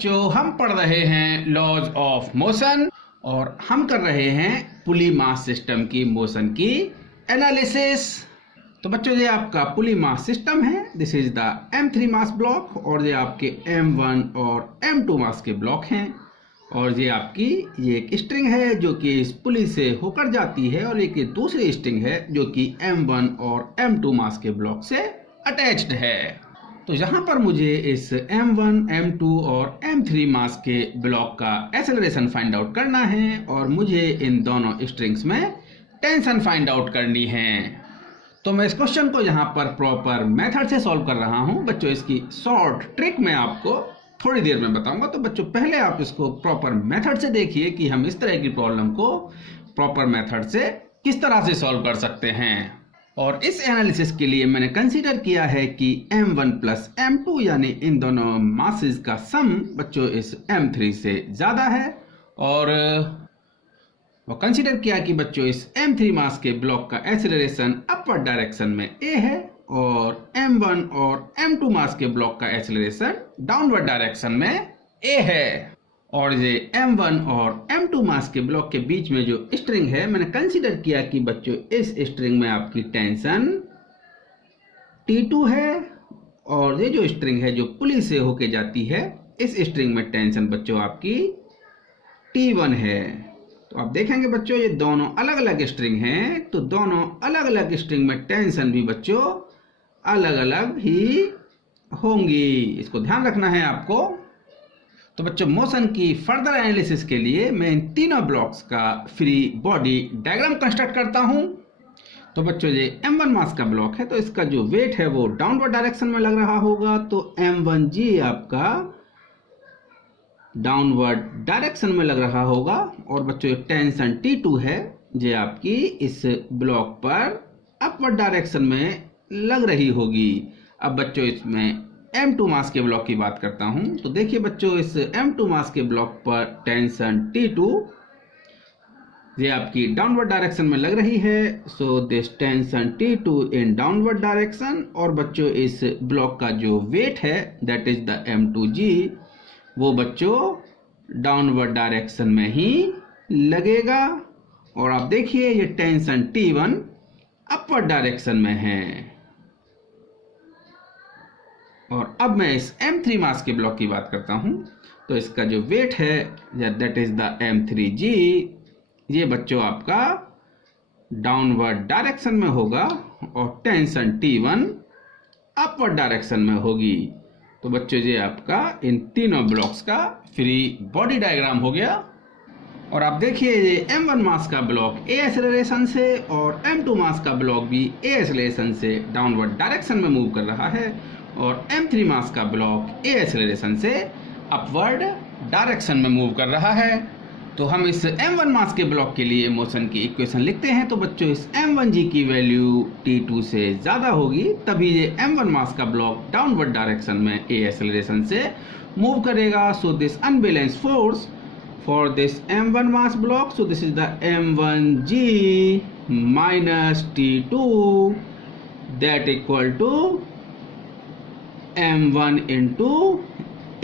जो हम पढ़ रहे हैं लॉज ऑफ मोशन और हम कर रहे हैं पुली मास सिस्टम की मोशन की एनालिसिस। तो बच्चों ये आपका पुली मास सिस्टम है, this is the M3 mass block और ये आपके M1 और M2 मास के ब्लॉक हैं और ये आपकी ये एक स्ट्रिंग है जो कि इस पुली से होकर जाती है और एक दूसरी स्ट्रिंग है जो कि M1 और M2 मास के ब्लॉक से अटैच्ड है। तो यहाँ पर मुझे इस M1, M2 और M3 मास के ब्लॉक का एक्सेलरेशन फाइंड आउट करना है और मुझे इन दोनों स्ट्रिंग्स में टेंशन फाइंड आउट करनी है। तो मैं इस क्वेश्चन को यहाँ पर प्रॉपर मेथड से सॉल्व कर रहा हूँ। बच्चों इसकी शॉर्ट ट्रिक मैं आपको थोड़ी देर में बताऊंगा। तो बच्चों पहले आप इसको प्रॉपर मेथड से देखिए कि हम इस तरह की प्रॉब्लम को प्रॉपर मेथड से किस तरह से सॉल्व कर सकते हैं। और इस एनालिसिस के लिए मैंने कंसीडर किया है कि M1 प्लस M2 यानी इन दोनों मासेस का सम बच्चों इस M3 से ज़्यादा है और कंसीडर किया कि बच्चों इस M3 मास के ब्लॉक का एक्सेलरेशन अपवर्ड डायरेक्शन में A है और M1 और M2 मास के ब्लॉक का एक्सेलरेशन डाउनवर्ड डायरेक्शन में A है। और ये M1 और M2 मास के ब्लॉक के बीच में जो स्ट्रिंग है मैंने कंसीडर किया कि बच्चों इस स्ट्रिंग में आपकी टेंशन T2 है और ये जो स्ट्रिंग है जो पुली से होके जाती है इस स्ट्रिंग में टेंशन बच्चों आपकी T1 है। तो आप देखेंगे बच्चों ये दोनों अलग अलग स्ट्रिंग हैं तो दोनों अलग अलग स्ट्रिंग में टेंशन भी बच्चों अलग अलग ही होंगी, इसको ध्यान रखना है आपको। तो बच्चों मोशन की फर्दर एनालिसिस के लिए मैं इन तीनों ब्लॉक्स का फ्री बॉडी डायग्राम कंस्ट्रक्ट करता हूं। तो बच्चों ये M1 मास का ब्लॉक है तो इसका जो वेट है वो डाउनवर्ड डायरेक्शन में लग रहा होगा तो M1G आपका डाउनवर्ड डायरेक्शन में लग रहा होगा और बच्चों एक टेंशन T2 है जो आपकी इस ब्लॉक पर अपवर्ड डायरेक्शन में लग रही होगी। अब बच्चों इसमें M2 मास के ब्लॉक की बात करता हूं तो देखिए बच्चों इस M2 मास के ब्लॉक पर टेंशन T2 ये आपकी डाउनवर्ड डायरेक्शन में लग रही है so this tension T2 in downward direction और बच्चों इस ब्लॉक का जो वेट है दैट इज द M2G वो बच्चों डाउनवर्ड डायरेक्शन में ही लगेगा और आप देखिए ये टेंशन T1 अपवर्ड डायरेक्शन में है। और अब मैं इस M3 मास के ब्लॉक की बात करता हूं तो इसका जो वेट है दैट इज द M3G ये बच्चों आपका डाउनवर्ड डायरेक्शन में होगा और टेंशन T1 अपवर्ड डायरेक्शन में होगी। तो बच्चों ये आपका इन तीनों ब्लॉक्स का फ्री बॉडी डायग्राम हो गया। और आप देखिए ये M1 मास का ब्लॉक A एक्सेलरेशन से और M2 मास का ब्लॉक भी A एक्सेलरेशन से डाउनवर्ड डायरेक्शन में मूव कर रहा है और M3 मास का ब्लॉक A एक्सेलरेशन से अपवर्ड डायरेक्शन में मूव कर रहा है। तो हम इस M1 मास के ब्लॉक के लिए मोशन की इक्वेशन लिखते हैं तो बच्चों इस M1G की वैल्यू T2 से ज़्यादा होगी तभी ये M1 मास का ब्लॉक डाउनवर्ड डायरेक्शन में A एक्सेलरेशन से मूव करेगा। So this unbalanced force for this M1 mass block so this is the M1G minus T2 that equal to M1 into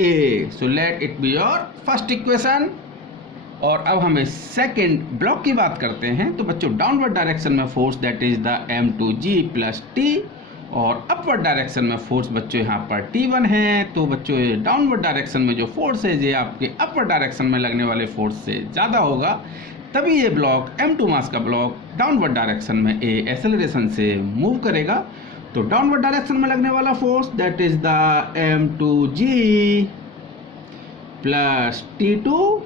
A। so let it be your first equation। और अब हम इस second block की बात करते हैं तो बच्चों डाउनवर्ड डायरेक्शन में force that is the M2G plus T और अपवर्ड डायरेक्शन में फोर्स बच्चों यहाँ पर T1 है। तो बच्चों डाउनवर्ड डायरेक्शन में जो फोर्स है ये आपके अपवर्ड डायरेक्शन में लगने वाले फोर्स से ज़्यादा होगा तभी ये ब्लॉक M2 मास का ब्लॉक डाउनवर्ड डायरेक्शन में A एक्सेलरेशन से मूव करेगा। तो डाउनवर्ड डायरेक्शन में लगने वाला force that is the M2G plus T2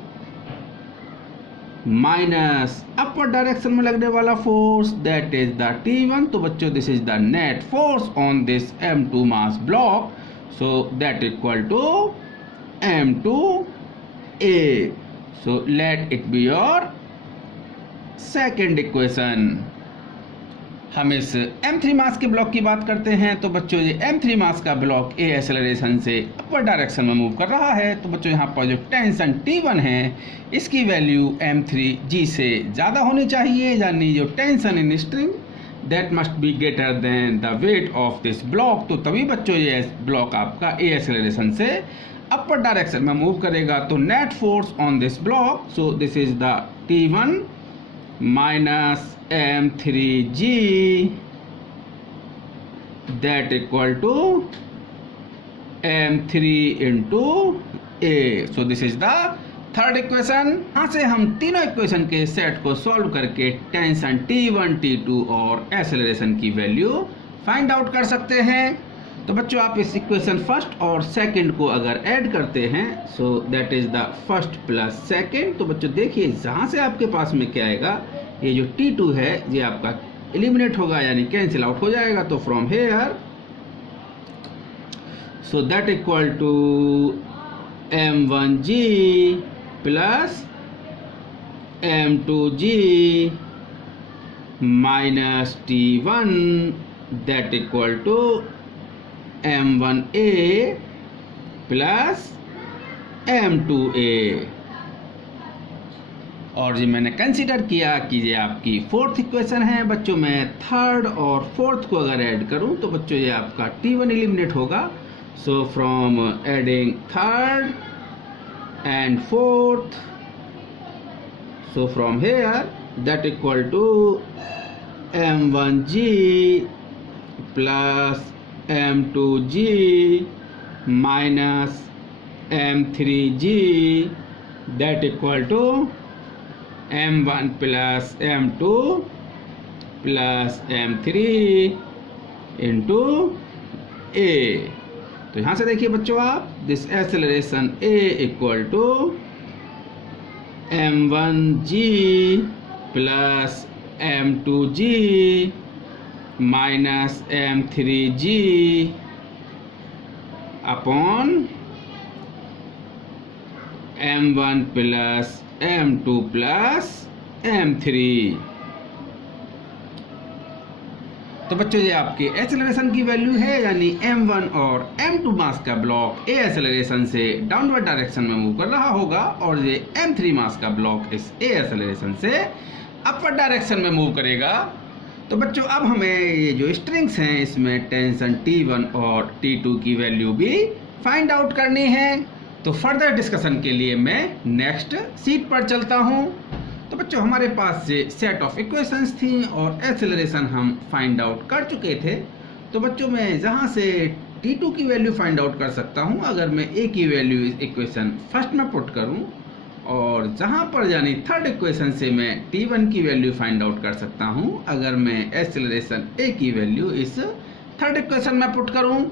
minus upward direction में लगने वाला force that is the T1। तो बच्चों this is the net force on this M2 mass block so that equal to M2A। So let it be your second equation. हम इस M3 मास के block की बात करते हैं तो बच्चों ये M3 मास का ब्लॉक A एक्सेलरेशन से अपवर्ड डायरेक्शन में मूव कर रहा है। तो बच्चों यहाँ पर जो टेंशन T1 है इसकी वैल्यू M3G से ज़्यादा होनी चाहिए यानी जो tension in string that must be greater than the weight of this block. तो तभी बच्चों ये ब्लॉक आपका A एक्सेलरेशन से अपर डायरेक्शन में मूव करेगा तो net force on this block, so this is the T1 minus M3G that equal to M3 into A। So this is the third equation. यहाँ से हम तीनों इक्वेशन के सेट को सॉल्व करके टेंशन T1, T2 और एक्सेलरेशन की value find out कर सकते हैं। तो बच्चों आप इस इक्वेशन फर्स्ट और सेकंड को अगर ऐड करते हैं so that is the first plus second. तो बच्चों देखिए जहाँ से आपके पास में क्या आएगा, ये जो T2 है ये आपका एलिमिनेट होगा यानी कैंसिल आउट हो जाएगा। तो from here so that equal to M1G plus M2G minus T1 that equal to M1A plus M2A। और जी मैंने कंसीडर किया कि ये आपकी फोर्थ इक्वेशन है। बच्चों मैं थर्ड और फोर्थ को अगर ऐड करूं तो बच्चों ये आपका T1 एलिमिनेट होगा। So from adding third and fourth, so from here that equal to M1G plus M2G minus M3G that equal to M1 plus M2 plus M3 into A। तो यहाँ से देखिए बच्चों आप this acceleration A equal to M1G plus M2G minus M3G upon M1 plus M2 plus M3। तो बच्चों ये आपके एक्सेलरेशन की वैल्यू है यानी M1 और M2 मास का ब्लॉक A एक्सेलरेशन से डाउनवर्ड डायरेक्शन में मूव कर रहा होगा और ये M3 मास का ब्लॉक इस A एक्सेलरेशन से अपर डायरेक्शन में मूव करेगा। तो बच्चों अब हमें ये जो स्ट्रिंग्स हैं इसमें टेंशन T1 और T2 की वैल्यू भी फाइंड आउट करनी है। तो फर्दर डिस्कशन के लिए मैं नेक्स्ट सीट पर चलता हूँ। तो बच्चों हमारे पास से सेट ऑफ इक्वेशंस थी और एक्सेलरेशन हम फाइंड आउट कर चुके थे। तो बच्चों मैं जहाँ से T2 की वैल्यू फाइंड आउट कर सकता हूँ अगर मैं A की वैल्यू इस इक्वेशन फर्स्ट में पुट करूँ, और जहाँ पर यानी थर्ड इक्वेशन से मैं T1 की वैल्यू फाइंड आउट कर सकता हूँ अगर मैं एक्सेलरेशन A की वैल्यू इस थर्ड इक्वेशन में पुट करूँ।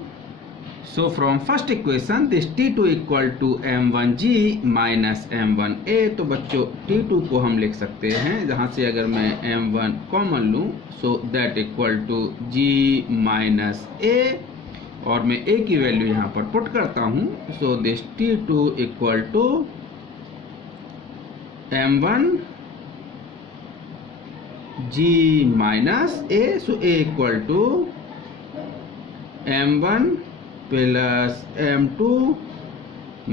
So from first equation this T2 equal to M1G minus M1A। तो बच्चों T2 को हम लिख सकते हैं जहाँ से अगर मैं M1 कॉमन लूँ so that equal to G minus A और मैं A की वैल्यू यहाँ पर पुट करता हूँ। so this T2 equal to M1 G minus A। so A equal to M1 plus M2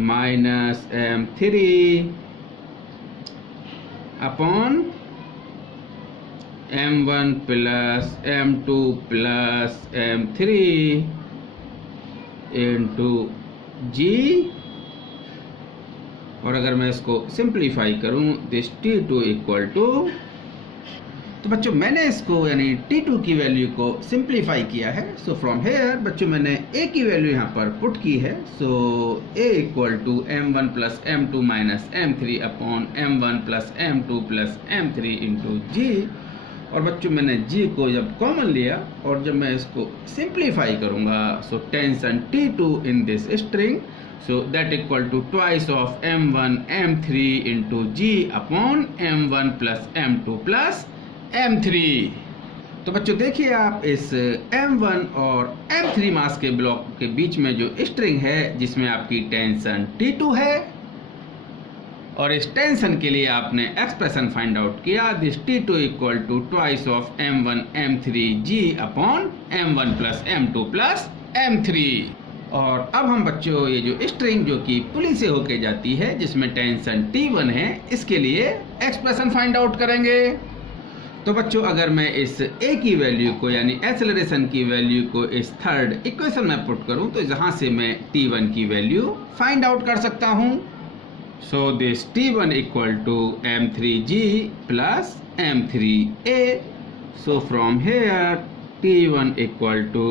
minus M3 upon M1 plus M2 plus M3 into G। और अगर मैं इसको सिंप्लीफाई करूं दिस T2 इक्वल टू, तो बच्चों मैंने इसको यानी T2 की वैल्यू को सिंप्लीफाई किया है। सो फ्रॉम हेयर बच्चों मैंने A की वैल्यू यहाँ पर पुट की है। So A equal to M1 plus M2 minus M3 upon M1 plus M2 plus M3 into G। और बच्चों मैंने G को जब कॉमन लिया और जब मैं इसको सिंप्लीफाई करूँगा so tension T2 in this string so that equal to twice of M1 M3 into G upon M1 plus M2 plus M3। तो बच्चों देखिए आप इस M1 और M3 मास के ब्लॉक के बीच में जो स्ट्रिंग है जिसमें आपकी टेंशन T2 है और इस टेंशन के लिए आपने एक्सप्रेशन फाइंड आउट किया this T2 equal to twice of M1 M3 G upon M1 plus M2 plus M3। और अब हम बच्चों ये जो स्ट्रिंग जो कि पुली से होके जाती है जिसमें टेंशन T1 है इसके लिए एक्सप्रेशन फाइंड आउट करेंगे। तो बच्चों अगर मैं इस ए की वैल्यू को यानी एक्सेलरेशन की वैल्यू को इस थर्ड इक्वेशन में पुट करूं तो जहां से मैं t1 की वैल्यू फाइंड आउट कर सकता हूं। So this t1 equal to m3g plus m3a। So from here t1 equal to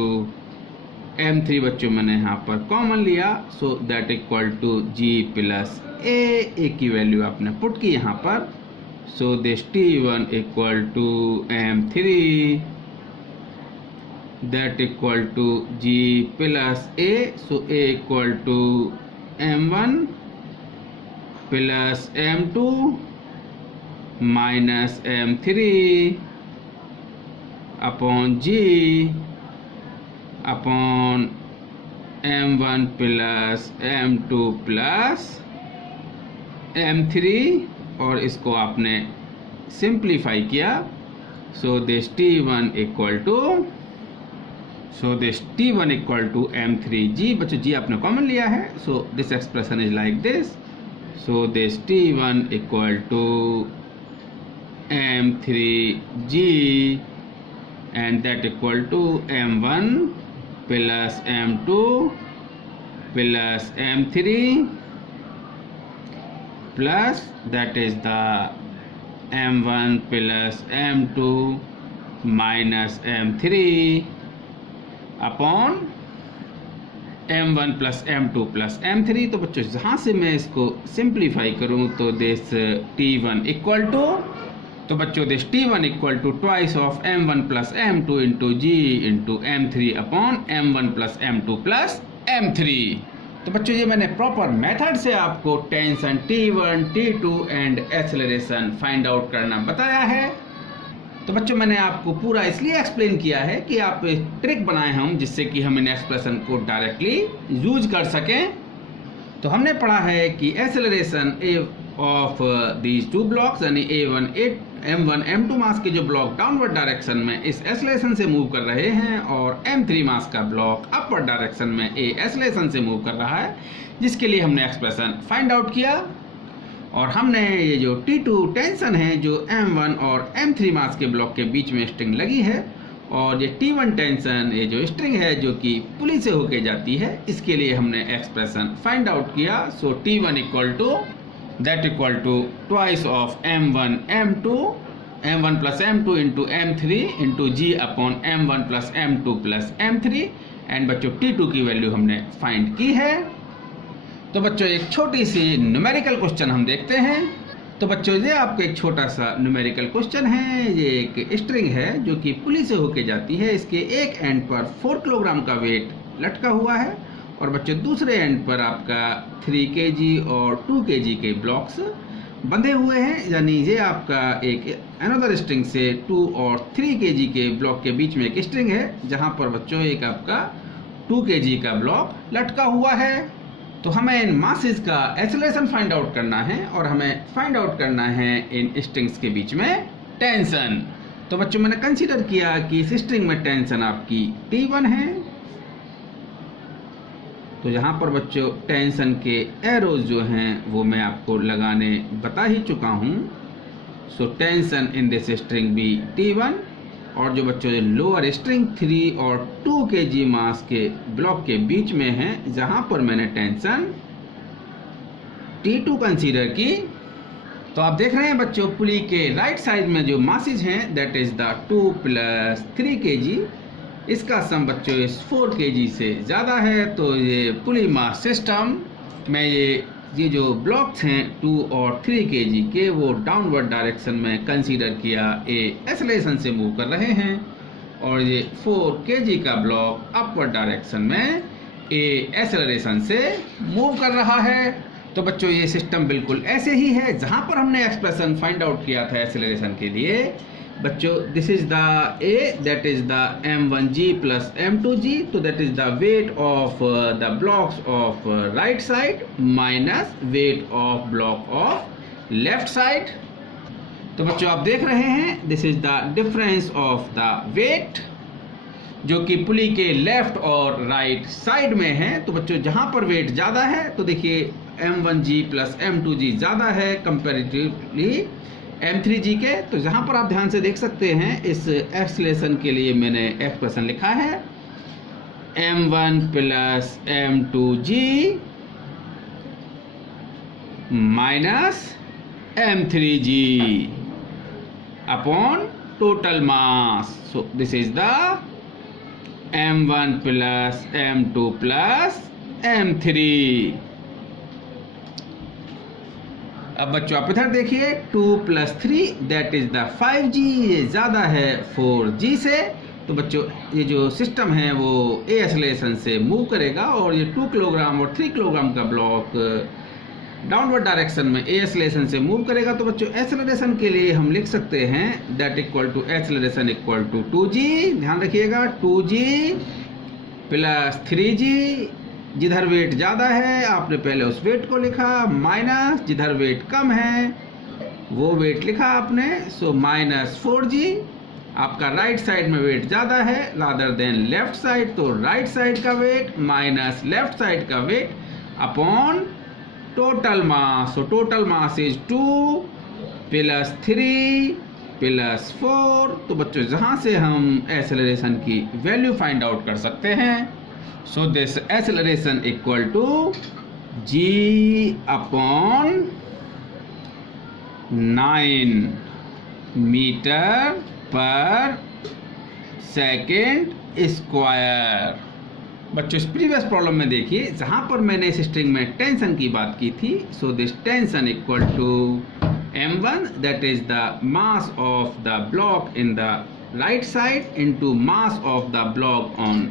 m3 बच्चों मैंने यहाँ पर कॉमन लिया, so that equal to g plus a की वैल्यू आपने पुट की यहाँ पर। So this T1 equal to M3 that equal to G plus A. So A equal to M1 plus M2 minus M3 upon G upon M1 plus M2 plus M3 और इसको आपने simplify किया। So this t1 equal to m3g। बच्चों g आपने common लिया है, so this expression is like this. So this t1 equal to m3g and that equal to m1 plus m2 plus m3 plus that is the m1 plus m2 minus m3 upon m1 plus m2 plus m3। तो बच्चों जहाँ से मैं इसको simplify करूँ तो this t1 equal to, तो बच्चों this t1 equal to twice of m1 plus m2 into g into m3 upon m1 plus m2 plus m3। तो बच्चों ये मैंने प्रॉपर मेथड से आपको tension T1, T2 and acceleration find out करना बताया है। तो बच्चों मैंने आपको पूरा इसलिए एक्सप्लेन किया है कि आप एक ट्रिक बनाए हम जिससे कि हम इन एक्सप्रेशन को डायरेक्टली यूज कर सकें। तो हमने पढ़ा है कि acceleration of these two blocks यानी M1 M2 मास के जो ब्लॉक डाउनवर्ड डायरेक्शन में इस एक्सेलरेशन से मूव कर रहे हैं और M3 मास का ब्लॉक अपवर्ड डायरेक्शन में एक्सेलरेशन से मूव कर रहा है, जिसके लिए हमने एक्सप्रेशन फाइंड आउट किया। और हमने ये जो T2 टेंशन है जो M1 और M3 मास के ब्लॉक के बीच में स्ट्रिंग लगी है, और ये T1 टेंशन ये जो स्ट्रिंग है जो कि पुली से होके जाती है, इसके लिए हमने एक्सप्रेशन फाइंड आउट किया। So T1 equal to that equal to twice of m1 plus m2 into m3 into g upon m1 plus m2 plus m3 and बच्चों t2 की वैल्यू हमने फाइंड की है। तो बच्चों एक छोटी सी न्यूमेरिकल क्वेश्चन हम देखते हैं। तो बच्चों ये आपका एक छोटा सा न्यूमेरिकल क्वेश्चन है। ये एक स्ट्रिंग है जो कि पुली से होके जाती है, इसके एक एंड पर 4 किलोग्राम का वेट लटका हुआ है और बच्चों दूसरे एंड पर आपका 3 kg और 2 kg के ब्लॉक्स बंधे हुए हैं, यानी ये आपका एक अनदर स्ट्रिंग से 2 और 3 kg के ब्लॉक के बीच में एक स्ट्रिंग है जहां पर बच्चों एक आपका 2 kg का ब्लॉक लटका हुआ है। तो हमें इन मासेस का एक्सेलरेशन फाइंड आउट करना है और हमें फाइंड आउट करना है इन स्ट्रिंग्स के बीच में टेंशन। तो बच्चों मैंने कंसीडर किया कि इस स्ट्रिंग में टेंशन आपकी T1 है। तो यहाँ पर बच्चों टेंशन के एरोज जो हैं वो मैं आपको लगाने बता ही चुका हूँ। So tension in this string be T1 और जो बच्चों लोअर स्ट्रिंग 3 और 2 kg मास के ब्लॉक के बीच में है जहाँ पर मैंने टेंशन T2 कंसीडर की। तो आप देख रहे हैं बच्चों पुली के राइट साइड में जो मासेज हैं that is the 2 plus 3 kg, इसका सम बच्चों इस 4 kg से ज़्यादा है। तो ये पुली मास सिस्टम में ये जो ब्लॉक्स हैं 2 और 3 kg के वो डाउनवर्ड डायरेक्शन में कंसीडर किया एक्सेलरेशन से मूव कर रहे हैं और ये 4 kg का ब्लॉक अपवर्ड डायरेक्शन में एक्सेलरेशन से मूव कर रहा है। तो बच्चों ये सिस्टम बिल्कुल ऐसे ही है जहाँ पर हमने एक्सप्रेशन फाइंड आउट किया था एक्सेलरेशन के लिए। बच्चों this is the A that is the m1g plus m2g, तो that is the weight of the blocks of right side minus weight of block of left side। तो बच्चों आप देख रहे हैं this is the difference of the weight जो कि पुली के लेफ्ट और राइट साइड में है। तो बच्चों जहां पर वेट ज़्यादा है तो देखिए m1g plus m2g ज़्यादा है कंपेरेटिवली m3g के। तो जहां पर आप ध्यान से देख सकते हैं इस एक्सलेशन के लिए मैंने एक्सप्रेशन लिखा है m1 plus m2g minus m3g upon total mass. So this is the m1 plus m2 plus m3। अब बच्चों आप इधर देखिए 2 plus 3 that is the 5g, ये ज़्यादा है 4g से। तो बच्चों ये जो सिस्टम है वो ए एक्सेलरेशन से मूव करेगा और ये 2 किलोग्राम और 3 किलोग्राम का ब्लॉक डाउनवर्ड डायरेक्शन में ए एक्सेलरेशन से मूव करेगा। तो बच्चों एक्सेलरेशन के लिए हम लिख सकते हैं that equal to acceleration equal to 2g। ध्यान रखिएगा 2g प्लस 3g, जिधर वेट ज़्यादा है आपने पहले उस वेट को लिखा, माइनस जिधर वेट कम है वो वेट लिखा आपने। सो माइनस 4g, आपका राइट साइड में वेट ज़्यादा है रादर देन लेफ्ट साइड, तो राइट साइड का वेट माइनस लेफ्ट साइड का weight upon total mass. So total mass is 2 plus 3 plus 4। तो बच्चों जहाँ से हम एक्सेलरेशन की वैल्यू फाइंड आउट कर सकते हैं। So this acceleration equal to g upon 9 meter पर सेकेंड स्क्वायर। बच्चों इस प्रीवियस प्रॉब्लम में देखिए जहां पर मैंने इस स्ट्रिंग में टेंशन की बात की थी। So this tension equal to m1 that is the mass of the block in the right side into mass of the block on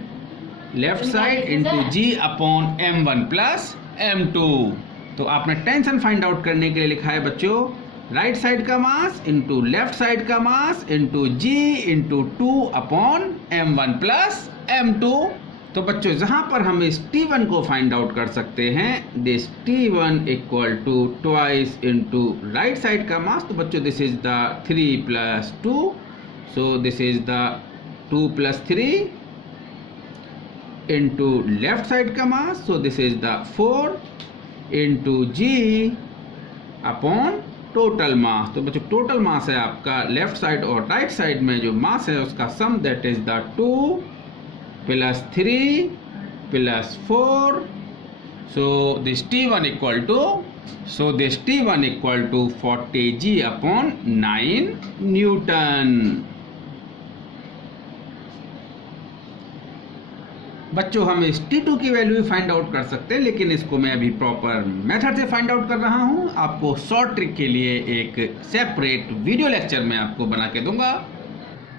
left side into g upon m1 plus m2। तो आपने tension find out करने के लिए लिखा है बच्चों right side का mass into left side का mass into g into 2 upon m1 plus m2। तो बच्चों जहां पर हम इस T1 को फाइंड आउट कर सकते हैं this T1 equal to twice into right side का मास। तो बच्चों this is the 3 plus 2, so this is the 2 plus 3 into left side का mass. So this is the 4 into g upon total mass. तो बच्चों total mass है आपका left side और right side में जो मास है उसका sum that is the 2 plus 3 plus 4। So this T1 equal to 40g upon 9 newton. बच्चों हम इस T2 की वैल्यू भी फाइंड आउट कर सकते हैं, लेकिन इसको मैं अभी प्रॉपर मेथड से फाइंड आउट कर रहा हूं। आपको शॉर्ट ट्रिक के लिए एक सेपरेट वीडियो लेक्चर में आपको बना के दूंगा।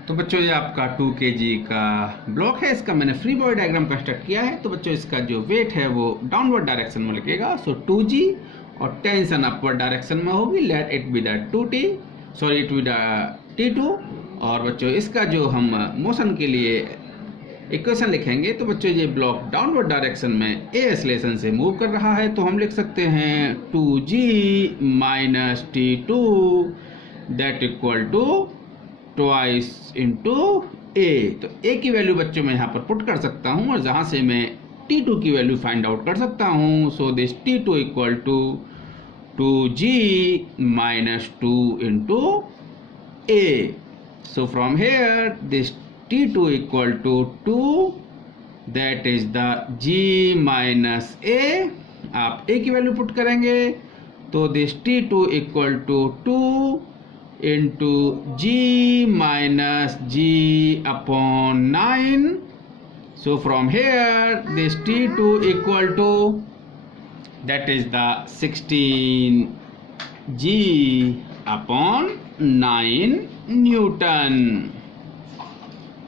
तो बच्चों ये आपका 2 kg का ब्लॉक है, इसका मैंने फ्री बॉडी डायग्राम कंस्ट्रक्ट किया है। तो बच्चों इसका जो वेट है वो डाउनवर्ड डायरेक्शन में लगेगा। सो 2g और टेंशन अपवर्ड डायरेक्शन में होगी, late it be the 2t, sorry it be the T2। और बच्चों इसका जो हम मोशन के लिए इक्वेशन लिखेंगे तो बच्चों ये ब्लॉक डाउनवर्ड डायरेक्शन में ए एक्सेलरेशन से मूव कर रहा है। तो हम लिख सकते हैं 2g minus T2 that equal to twice into a. तो ए की वैल्यू बच्चों मैं यहाँ पर पुट कर सकता हूँ और जहाँ से मैं T2 की वैल्यू फाइंड आउट कर सकता हूँ। So this T2 equal to 2g minus 2 into A. So from here this T2 equal to 2 that is the g minus a। आप a की वैल्यू पुट करेंगे तो this T2 equal to 2 into g minus g upon 9। So from here this T2 equal to that is the 16g upon 9 Newton।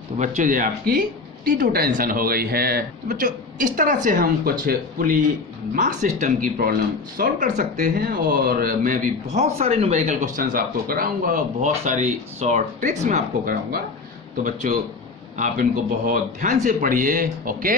तो बच्चों ये आपकी T2 tension हो गई है। तो बच्चों इस तरह से हम कुछ पुली मास सिस्टम की प्रॉब्लम सॉल्व कर सकते हैं और मैं भी बहुत सारे न्यूमेरिकल क्वेश्चंस आपको कराऊंगा, बहुत सारी शॉर्ट ट्रिक्स में आपको कराऊंगा। तो बच्चों आप इनको बहुत ध्यान से पढ़िए। ओके।